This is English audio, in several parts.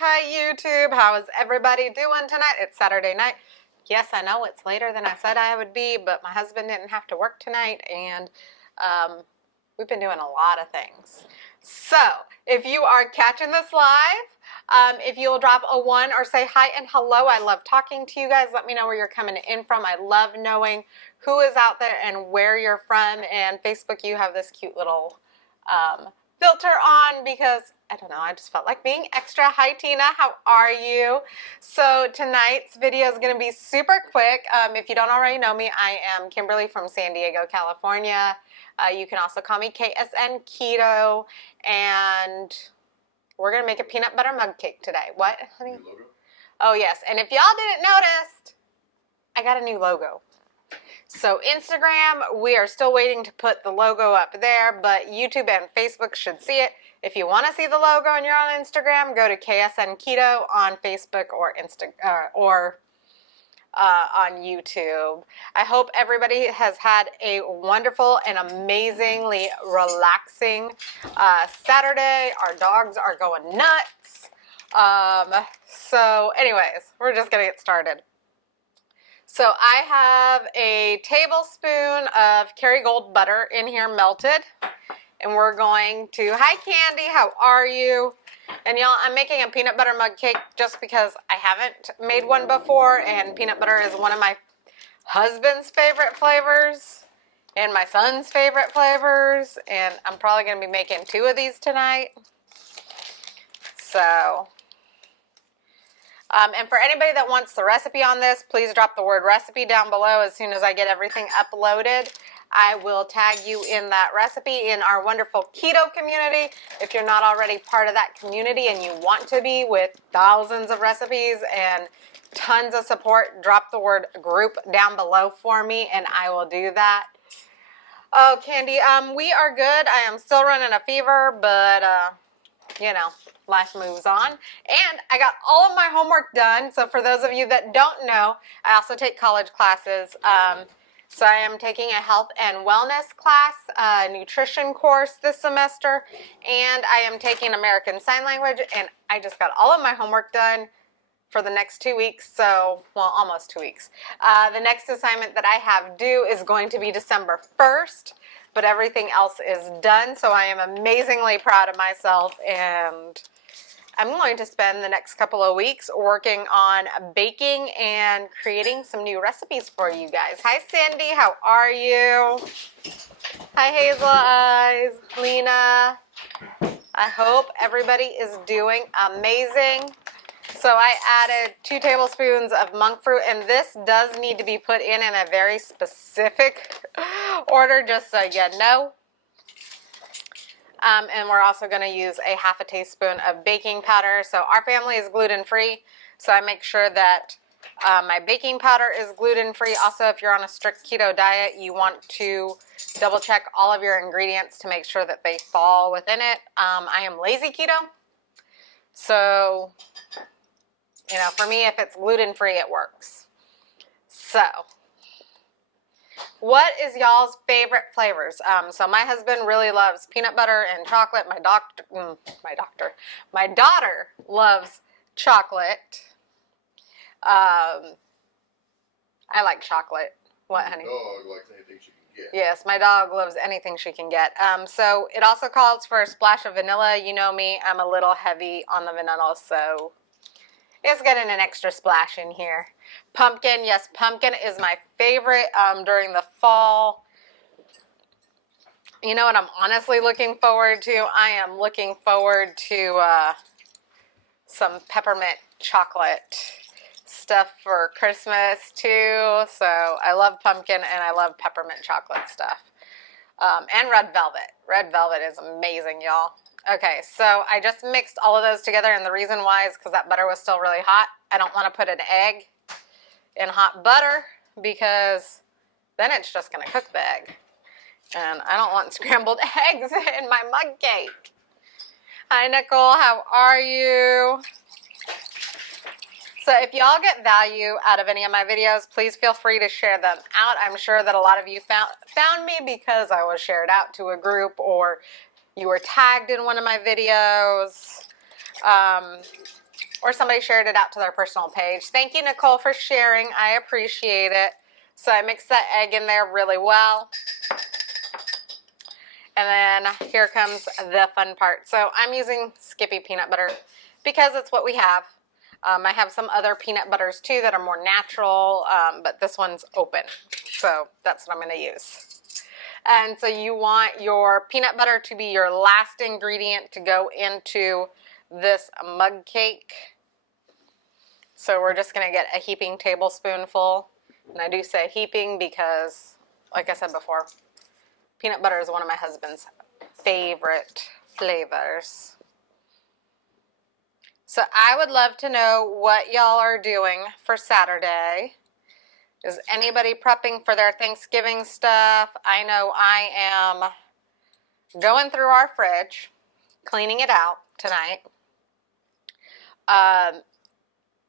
Hi YouTube, how is everybody doing tonight? It's Saturday night. Yes, I know it's later than I said I would be, but my husband didn't have to work tonight, and we've been doing a lot of things. So, if you are catching this live, if you'll drop a 1 or say hi and hello, I love talking to you guys. Let me know where you're coming in from. I love knowing who is out there and where you're from. And Facebook, you have this cute little filter on because, I don't know, I just felt like being extra. Hi Tina, how are you? So tonight's video is going to be super quick. If you don't already know me, I am Kimberly from San Diego, California. You can also call me KSN Keto, and we're going to make a peanut butter mug cake today. What, honey? Oh yes, and if y'all didn't notice, I got a new logo. So Instagram, we are still waiting to put the logo up there, but YouTube and Facebook should see it. If you want to see the logo and you're on Instagram, go to KSN Keto on Facebook or on YouTube. I hope everybody has had a wonderful and amazingly relaxing Saturday. Our dogs are going nuts. So anyways, we're just gonna get started. So I have a tablespoon of Kerrygold butter in here melted, and we're going to, hi Candy, how are you? And y'all, I'm making a peanut butter mug cake just because I haven't made one before, and peanut butter is one of my husband's favorite flavors and my son's favorite flavors, and I'm probably going to be making 2 of these tonight. So... and for anybody that wants the recipe on this, please drop the word recipe down below. As soon as I get everything uploaded, I will tag you in that recipe in our wonderful keto community. If you're not already part of that community and you want to be, with thousands of recipes and tons of support, drop the word group down below for me and I will do that. Oh, Candy, we are good. I am still running a fever, but you know, life moves on. And I got all of my homework done. So for those of you that don't know, I also take college classes. So I am taking a health and wellness class, nutrition course this semester, and I am taking American Sign Language, and I just got all of my homework done for the next 2 weeks. So, well, almost 2 weeks. The next assignment that I have due is going to be December 1st. But everything else is done, so I am amazingly proud of myself, and I'm going to spend the next couple of weeks working on baking and creating some new recipes for you guys. Hi Sandy, how are you? Hi Hazel Eyes, Lena. I hope everybody is doing amazing. So I added 2 tablespoons of monk fruit, and this does need to be put in a very specific order, just so you know. And we're also going to use a ½ a teaspoon of baking powder. So our family is gluten-free, so I make sure that my baking powder is gluten-free. Also, if you're on a strict keto diet, you want to double check all of your ingredients to make sure that they fall within it. I am lazy keto, so... you know, for me, if it's gluten-free, it works. So, what is y'all's favorite flavors? So my husband really loves peanut butter and chocolate. My daughter loves chocolate. I like chocolate. What, honey? My dog likes anything she can get. Yes, my dog loves anything she can get. So it also calls for a splash of vanilla. You know me, I'm a little heavy on the vanilla, so... it's getting an extra splash in here. Pumpkin, yes, pumpkin is my favorite during the fall. You know what I'm honestly looking forward to? I am looking forward to some peppermint chocolate stuff for Christmas too. So I love pumpkin and I love peppermint chocolate stuff. And red velvet. Red velvet is amazing, y'all. Okay, so I just mixed all of those together, and the reason why is because that butter was still really hot. I don't want to put an egg in hot butter because then it's just going to cook the egg. And I don't want scrambled eggs in my mug cake. Hi, Nicole. How are you? So if y'all get value out of any of my videos, please feel free to share them out. I'm sure that a lot of you found me because I was shared out to a group, or you were tagged in one of my videos. or somebody shared it out to their personal page. Thank you, Nicole, for sharing. I appreciate it. So I mixed that egg in there really well. And then here comes the fun part. So I'm using Skippy peanut butter because it's what we have. I have some other peanut butters too that are more natural, but this one's open. So that's what I'm going to use. And so you want your peanut butter to be your last ingredient to go into this mug cake. So we're just going to get a heaping tablespoonful. And I do say heaping because, like I said before, peanut butter is one of my husband's favorite flavors. So I would love to know what y'all are doing for Saturday. Is anybody prepping for their Thanksgiving stuff? I know I am going through our fridge, cleaning it out tonight.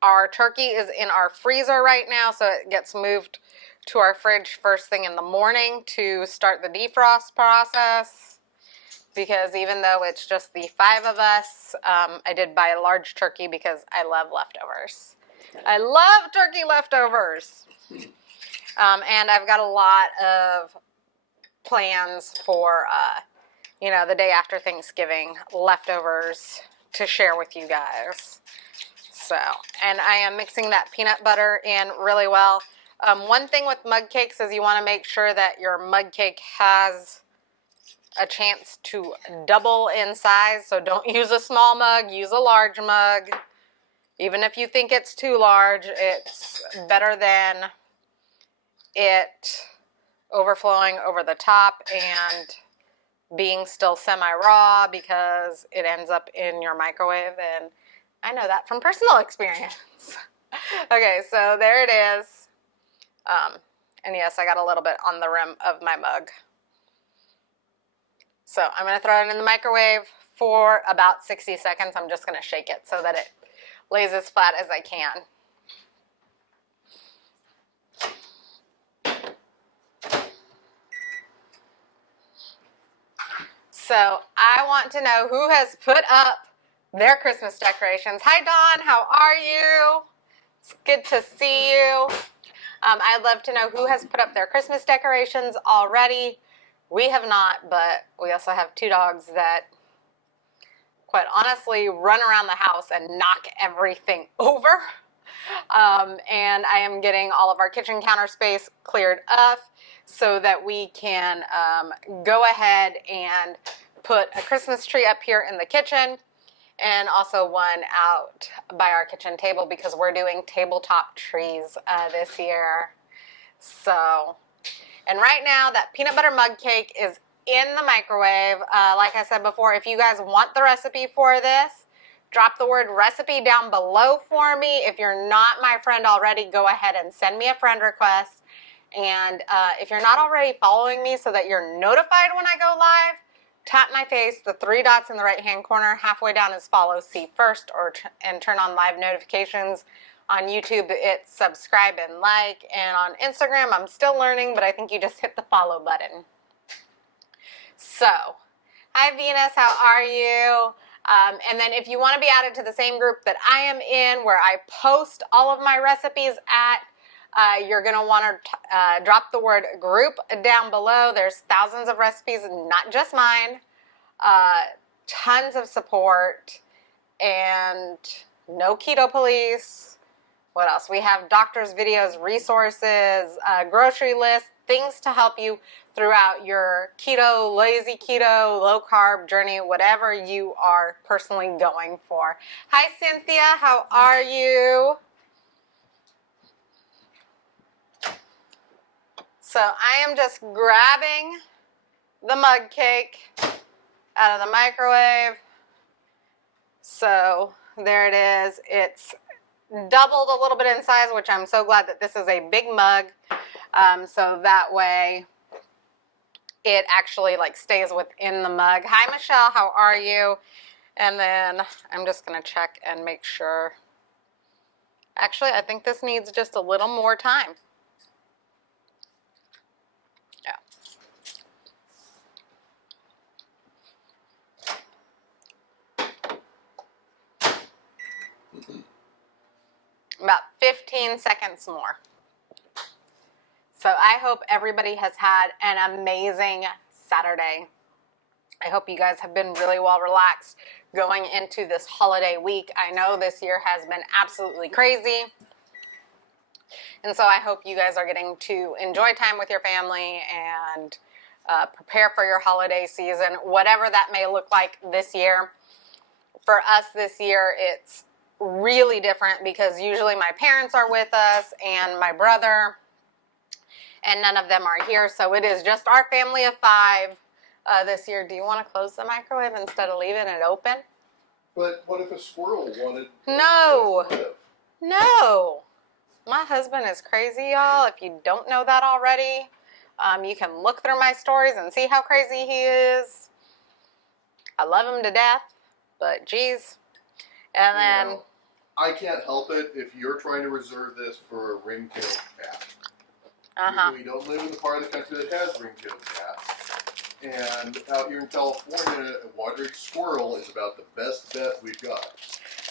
Our turkey is in our freezer right now, so it gets moved to our fridge first thing in the morning to start the defrost process. Because even though it's just the 5 of us, I did buy a large turkey because I love leftovers. I love turkey leftovers. And I've got a lot of plans for, the day after Thanksgiving, leftovers to share with you guys. So, and I am mixing that peanut butter in really well. One thing with mug cakes is you want to make sure that your mug cake has a chance to double in size. So don't use a small mug, use a large mug. Even if you think it's too large, it's better than it overflowing over the top and being still semi-raw because it ends up in your microwave, and I know that from personal experience. Okay, so there it is. And yes, I got a little bit on the rim of my mug. So I'm going to throw it in the microwave for about 60 seconds. I'm just going to shake it so that it lays as flat as I can. So I want to know who has put up their Christmas decorations. Hi, Dawn. How are you? It's good to see you. I'd love to know who has put up their Christmas decorations already. We have not, but we also have 2 dogs that, quite honestly, run around the house and knock everything over. And I am getting all of our kitchen counter space cleared up so that we can go ahead and put a Christmas tree up here in the kitchen, and also one out by our kitchen table because we're doing tabletop trees this year. So, and right now that peanut butter mug cake is in the microwave. Like I said before, if you guys want the recipe for this, drop the word recipe down below for me. If you're not my friend already, go ahead and send me a friend request. And if you're not already following me so that you're notified when I go live, tap my face, the 3 dots in the right hand corner. Halfway down is follow, see first, and turn on live notifications. On YouTube, it's subscribe and like. And on Instagram, I'm still learning, but I think you just hit the follow button. So, hi Venus, how are you? And then if you want to be added to the same group that I am in, where I post all of my recipes at, you're going to want to drop the word group down below. There's thousands of recipes, not just mine, tons of support, and no keto police. What else? We have doctors' videos, resources, grocery lists, things to help you throughout your keto, lazy keto, low carb journey, whatever you are personally going for. Hi Cynthia, how are you? So I am just grabbing the mug cake out of the microwave. So there it is. It's doubled a little bit in size, which I'm so glad that this is a big mug. So that way it actually like stays within the mug. Hi Michelle, how are you? And then I'm just gonna check and make sure. Actually, I think this needs just a little more time. Yeah. About 15 seconds more. So I hope everybody has had an amazing Saturday. I hope you guys have been really well relaxed going into this holiday week. I know this year has been absolutely crazy. And so I hope you guys are getting to enjoy time with your family and prepare for your holiday season, whatever that may look like this year. For us this year, it's really different because usually my parents are with us and my brother, and none of them are here. So it is just our family of 5 this year. Do you want to close the microwave instead of leaving it open? But what if a squirrel wanted No. to live? No. My husband is crazy, y'all. If you don't know that already, you can look through my stories and see how crazy he is. I love him to death, but geez. And then... You know, I can't help it if you're trying to reserve this for a ring-tailed cat. We don't live in the part of the country that has ring-tailed cats. And out here in California, a wandering squirrel is about the best bet we've got.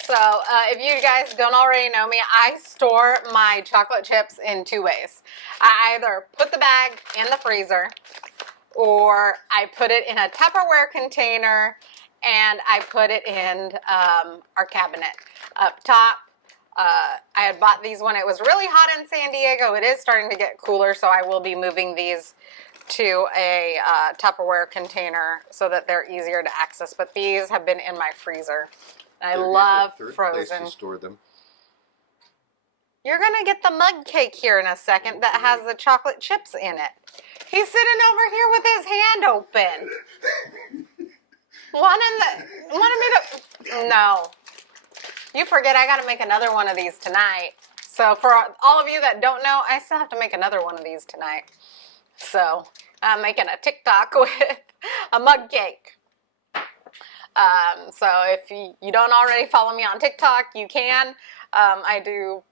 So, if you guys don't already know me, I store my chocolate chips in 2 ways. I either put the bag in the freezer, or I put it in a Tupperware container, and I put it in our cabinet. Up top, I had bought these when it was really hot in San Diego. It is starting to get cooler, so I will be moving these to a Tupperware container so that they're easier to access. But these have been in my freezer. I love frozen. Place to store them. You're going to get the mug cake here in a second that has the chocolate chips in it. He's sitting over here with his hand open. Wanted me to... No. You forget I got to make another one of these tonight. So for all of you that don't know, I still have to make another one of these tonight. So I'm making a TikTok with a mug cake. So if you don't already follow me on TikTok, you can. I do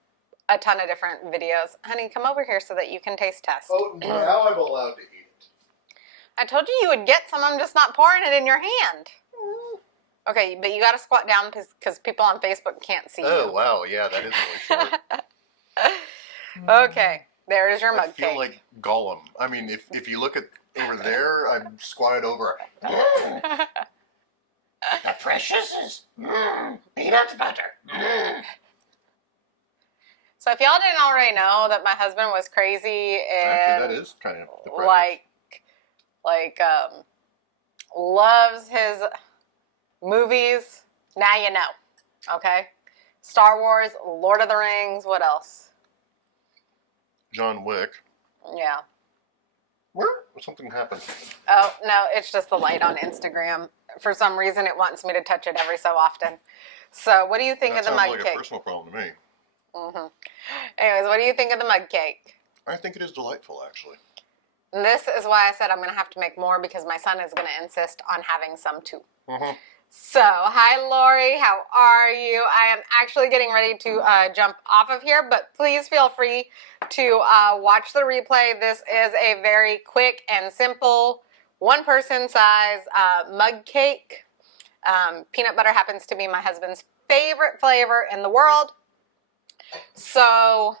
a ton of different videos. Honey, come over here so that you can taste test. Oh, now I'm allowed to eat it. I told you would get some. I'm just not pouring it in your hand. Okay, but you got to squat down because people on Facebook can't see you. Oh, wow. Yeah, that is really short. Okay, there is your mug cake. I feel like Gollum. I mean, if you look at over there, I'm squatted over. The precious is peanut butter. So if y'all didn't already know that my husband was crazy and actually, that is kind of the precious. like loves his movies, now you know. Okay? Star Wars, Lord of the Rings, what else? John Wick. Yeah. Where? Something happened. Oh, no, it's just the light on Instagram. For some reason, it wants me to touch it every so often. So, what do you think of the mug cake? That sounds like a personal problem to me. Anyways, what do you think of the mug cake? I think it is delightful, actually. And this is why I said I'm going to have to make more because my son is going to insist on having some too. So, hi Lori, how are you? I am actually getting ready to jump off of here, but please feel free to watch the replay. This is a very quick and simple, one-person size mug cake. Peanut butter happens to be my husband's favorite flavor in the world. So,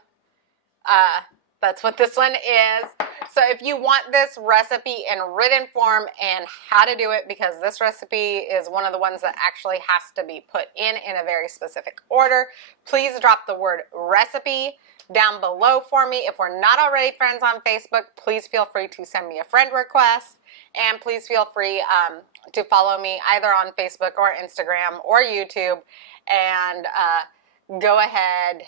that's what this one is. So if you want this recipe in written form and how to do it, because this recipe is one of the ones that actually has to be put in a very specific order, please drop the word recipe down below for me. If we're not already friends on Facebook, please feel free to send me a friend request. And please feel free to follow me either on Facebook or Instagram or YouTube. And go ahead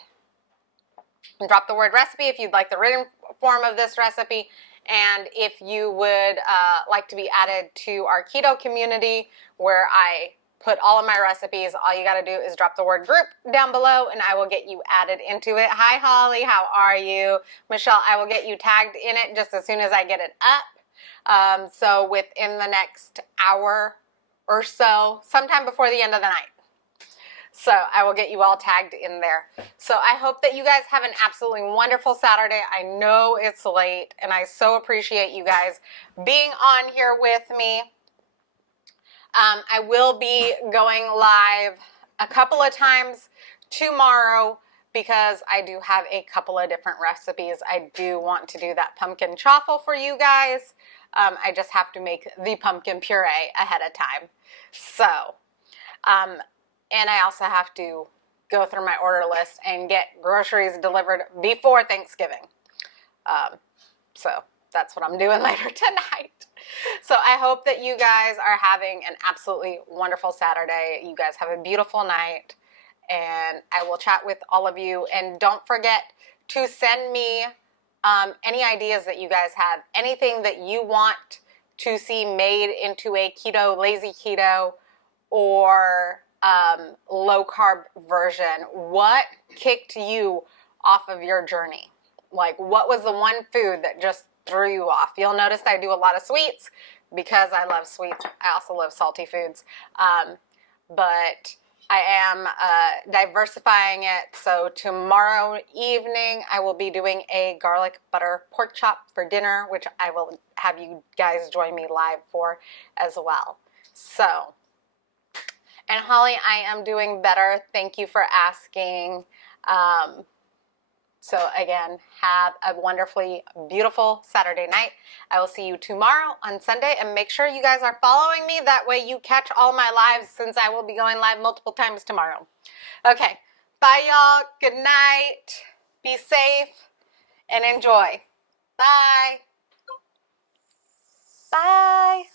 and drop the word recipe if you'd like the written form of this recipe. And if you would like to be added to our keto community where I put all of my recipes, all you got to do is drop the word group down below and I will get you added into it. Hi Holly, how are you? Michelle, I will get you tagged in it just as soon as I get it up. So within the next hour or so, sometime before the end of the night. So I will get you all tagged in there. So I hope that you guys have an absolutely wonderful Saturday. I know it's late and I so appreciate you guys being on here with me. I will be going live a couple of times tomorrow because I do have a couple of different recipes. I do want to do that pumpkin chaffle for you guys. I just have to make the pumpkin puree ahead of time. So, and I also have to go through my order list and get groceries delivered before Thanksgiving. So that's what I'm doing later tonight. So I hope that you guys are having an absolutely wonderful Saturday. You guys have a beautiful night, and I will chat with all of you. And don't forget to send me any ideas that you guys have, anything that you want to see made into a keto, lazy keto, or low carb version. What kicked you off of your journey? Like, what was the one food that just threw you off? You'll notice I do a lot of sweets because I love sweets. I also love salty foods. But I am diversifying it. So tomorrow evening, I will be doing a garlic butter pork chop for dinner, which I will have you guys join me live for as well. So, and Holly, I am doing better. Thank you for asking. So again, have a wonderfully beautiful Saturday night. I will see you tomorrow on Sunday, and make sure you guys are following me. That way you catch all my lives, since I will be going live multiple times tomorrow. Okay, bye y'all. Good night. Be safe and enjoy. Bye. Bye.